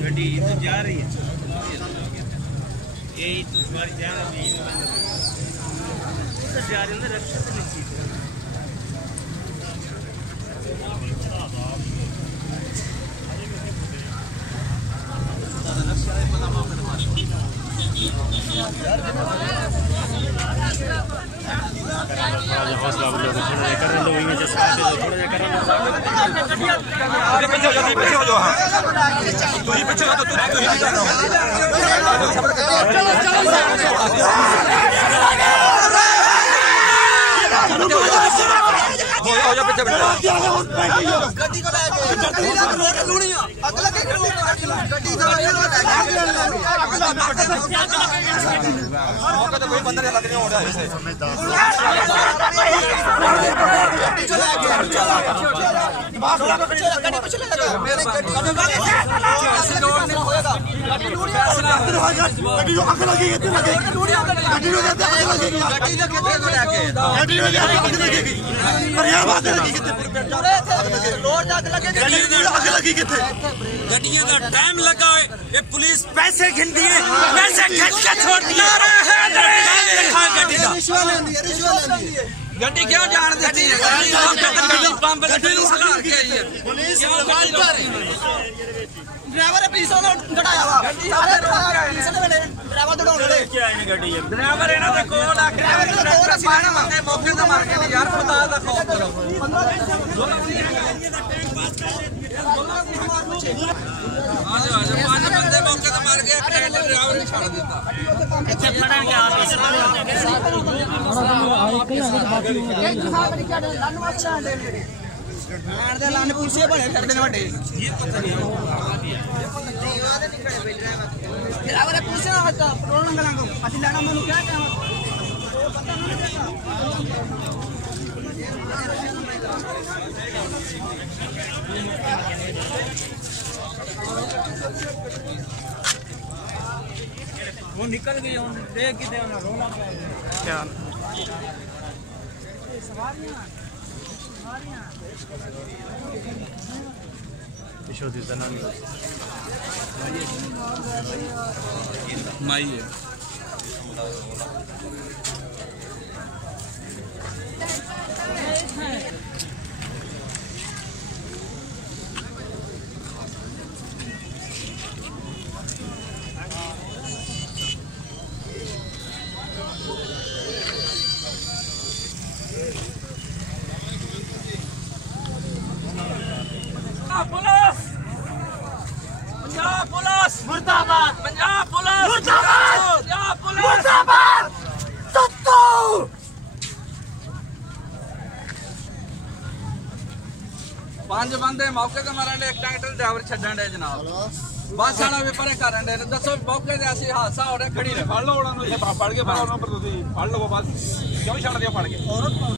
गड्डी तो जा रही है यही तो तुम्हारी जा रही है तो जा रही है ना रक्षा से नहीं हौसला कर लो पीछे हो जाओ तू ही पीछे हो तो गड्डी को कोई बंदा नहीं लग रहा हो रहा है गड्डियों का टाइम लगा है ये पुलिस पैसे गिनती है पैसे खींच के छोड़ दिया गड्डी क्यों जान देती है ड्राइवर पीछे दौड़ाया ड्राइवर दौड़ा ड्राइवर इन्हों के कोल मौके तो मार के यार खुदा दा खौफ करो पांच बंदे मौके तो मार के ड्राइवर ने छोड़ दिता इतने फड़न के लाने पुलिस बने करते ने बड़े ये पता नहीं ड्राइवर पुलिस ना होता पेट्रोल मंगलांगो अति लाना मनु क्या क्या पता नहीं चलता वो निकल गई हम देख के देना रोना क्या सवारियां यशोदी जनानी माई है पुलिस पंजाब पुलिस मुर्दाबाद पंजाब पुलिस मुर्दाबाद पंजाब पुलिस मुर्दाबाद सत्तू पांच बंदे मौके ते मारन एक ट्रैक्टर ड्राइवर छड्डन दे जनाब बस वाला भी परे करन दे दसो मौके ते ऐसी हादसा हो रहा खड़ी ने फड़ लो उन्होंने फड़ के पर तुसी फड़ लो बस क्यों छड़ दिया फड़ के